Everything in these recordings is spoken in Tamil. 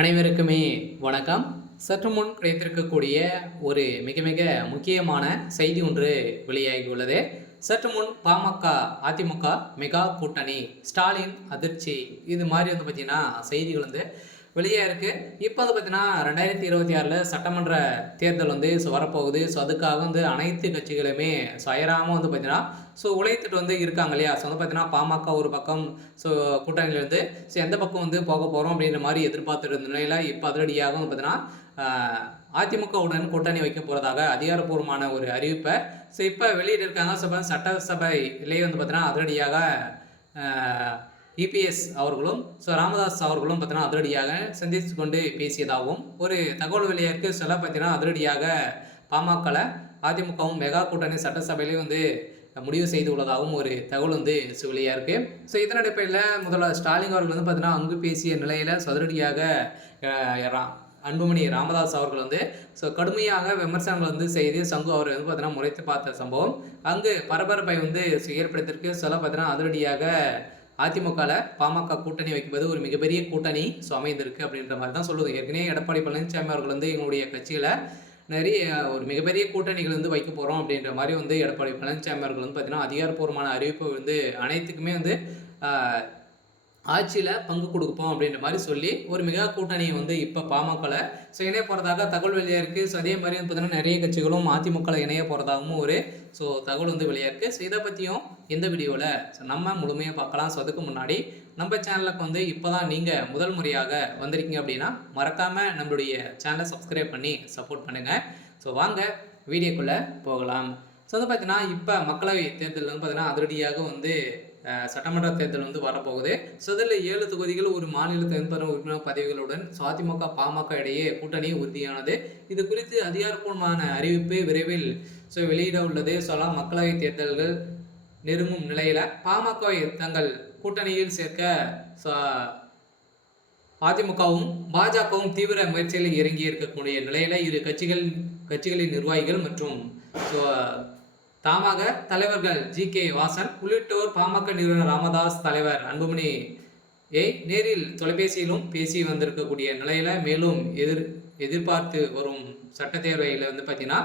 அனைவருக்குமே வணக்கம். சற்று முன் கிடைத்திருக்கக்கூடிய ஒரு மிக மிக முக்கியமான செய்தி ஒன்று வெளியாகியுள்ளது. சற்று முன் பாமக அதிமுக மெகா கூட்டணி, ஸ்டாலின் அதிர்ச்சி, இது மாதிரி பார்த்தீங்கன்னா செய்திகள் வெளியே இருக்கு. இப்போ பார்த்தீங்கன்னா 2026 சட்டமன்ற தேர்தல் வரப்போகுது. அதுக்காக அனைத்து கட்சிகளுமே அயராமல் பார்த்தீங்கன்னா உழைத்துட்டு இருக்காங்க இல்லையா. பார்த்தீங்கன்னா பாமக ஒரு பக்கம் கூட்டணியிலேருந்து எந்த பக்கம் போக போகிறோம் அப்படின்ற மாதிரி எதிர்பார்த்துட்டு இருந்த நிலையில் இப்போ அதிரடியாக பார்த்தீங்கன்னா அதிமுகவுடன் கூட்டணி வைக்க போகிறதாக அதிகாரப்பூர்வமான ஒரு அறிவிப்பை இப்போ வெளியிட்டிருக்காங்க. சட்டசபையிலேயே பார்த்தீங்கன்னா அதிரடியாக இபிஎஸ் அவர்களும் ராமதாஸ் அவர்களும் பார்த்தீங்கன்னா அதிரடியாக சந்தித்து கொண்டு பேசியதாகவும் ஒரு தகவல் வெளியாக சொல்ல பார்த்தீங்கன்னா அதிரடியாக பாமகவில் அதிமுகவும் மெகா கூட்டணி சட்டசபையிலேயே முடிவு செய்து உள்ளதாகவும் ஒரு தகவல் வெளியாக இருக்குது. இதன் அடிப்படையில் முதல்வர் ஸ்டாலின் அவர்கள் பார்த்தீங்கன்னா அங்கு பேசிய நிலையில் அதிரடியாக அன்புமணி ராமதாஸ் அவர்கள் கடுமையாக விமர்சனங்கள் செய்து சங்கு அவர் பார்த்தீங்கன்னா முறைத்து பார்த்த சம்பவம் அங்கு பரபரப்பை ஏற்படுத்தியிருக்கு. சொல்ல பார்த்தீங்கன்னா அதிரடியாக அதிமுகவில் பாமக கூட்டணி வைக்கும்போது ஒரு மிகப்பெரிய கூட்டணி அமைந்திருக்கு அப்படின்ற மாதிரி தான் சொல்லுது. ஏற்கனவே எடப்பாடி பழனிசாமி அவர்கள் எங்களுடைய கட்சியில் நிறைய ஒரு மிகப்பெரிய கூட்டணிகள் வைக்க போகிறோம் அப்படின்ற மாதிரி எடப்பாடி பழனிசாமி அவர்கள் பார்த்தீங்கன்னா அதிகாரப்பூர்வமான அறிவிப்பு அனைத்துக்குமே ஆட்சியில் பங்கு கொடுப்போம் அப்படின்ற மாதிரி சொல்லி ஒரு மெகா கூட்டணியை இப்போ பாமகவில் இணைய போகிறதாக தகவல் வெளியாக இருக்குது. அதே மாதிரி பார்த்தீங்கன்னா நிறைய கட்சிகளும் அதிமுகவில் இணைய போகிறதாகவும் ஒரு தகவல் வெளியாக இருக்குது. இதை பற்றியும் இந்த வீடியோவில் நம்ம முழுமையாக பார்க்கலாம். அதுக்கு முன்னாடி நம்ம சேனலுக்கு இப்போ தான் நீங்கள் முதல் முறையாக வந்திருக்கீங்க அப்படின்னா மறக்காமல் நம்மளுடைய சேனலை சப்ஸ்கிரைப் பண்ணி சப்போர்ட் பண்ணுங்கள். வாங்க வீடியோக்குள்ளே போகலாம். பார்த்தீங்கன்னா இப்போ மக்களவை தேர்தல் பார்த்தீங்கன்னா அதிரடியாக சட்டமன்ற தேர்தல் வரப்போகுது. இதில் 7 தொகுதிகள் ஒரு மாநிலத்தை உறுப்பினர் பதவிகளுடன் அதிமுக பாமக இடையே கூட்டணி உறுதியானது. இது குறித்து அதிகாரப்பூர்வமான அறிவிப்பு விரைவில் வெளியிட உள்ளது. மக்களவை தேர்தல்கள் நெருங்கும் நிலையில் பாமகவை தங்கள் கூட்டணியில் சேர்க்க அதிமுகவும் பாஜகவும் தீவிர முயற்சியில் இறங்கி இருக்கக்கூடிய நிலையில் இரு கட்சிகளின் நிர்வாகிகள் மற்றும் தமாக தலைவர்கள் ஜி.கே. வாசன் உள்ளிட்டோர் பாமக நிறுவனர் ராமதாஸ், தலைவர் அன்புமணியை நேரில் தொலைபேசியிலும் பேசி வந்திருக்கக்கூடிய நிலையில் மேலும் எதிர்பார்த்து வரும் சட்ட தேர்வையில் பார்த்தீங்கன்னா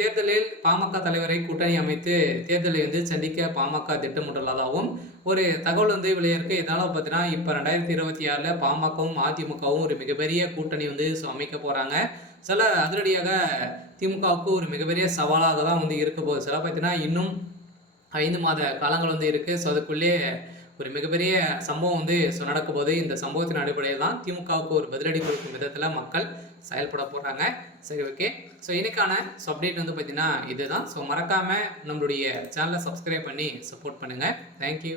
தேர்தலில் பாமக தலைவரை கூட்டணி அமைத்து தேர்தலை சந்திக்க பாமக திட்டமிட்டுள்ளதாகவும் ஒரு தகவல் வெளியிருக்கு. இதனால் பார்த்தீங்கன்னா இப்போ 2026 பாமகவும் அதிமுகவும் ஒரு மிகப்பெரிய கூட்டணி அமைக்க போகிறாங்க. அதிரடியாக திமுகவுக்கு ஒரு மிகப்பெரிய சவாலாக தான் இருக்க போகுது. பார்த்தீங்கன்னா இன்னும் 5 மாத காலங்கள் இருக்குது. அதுக்குள்ளே ஒரு மிகப்பெரிய சம்பவம் நடக்க போது. இந்த சம்பவத்தின் அடிப்படையில் தான் திமுகவுக்கு ஒரு பதிலடி கொடுக்கும் விதத்தில் மக்கள் செயல்பட போகிறாங்க. சரி, ஓகே. இன்னைக்கான அப்டேட் பார்த்தீங்கன்னா இதுதான். மறக்காமல் நம்மளுடைய சேனலை சப்ஸ்கிரைப் பண்ணி சப்போர்ட் பண்ணுங்கள். தேங்க்யூ.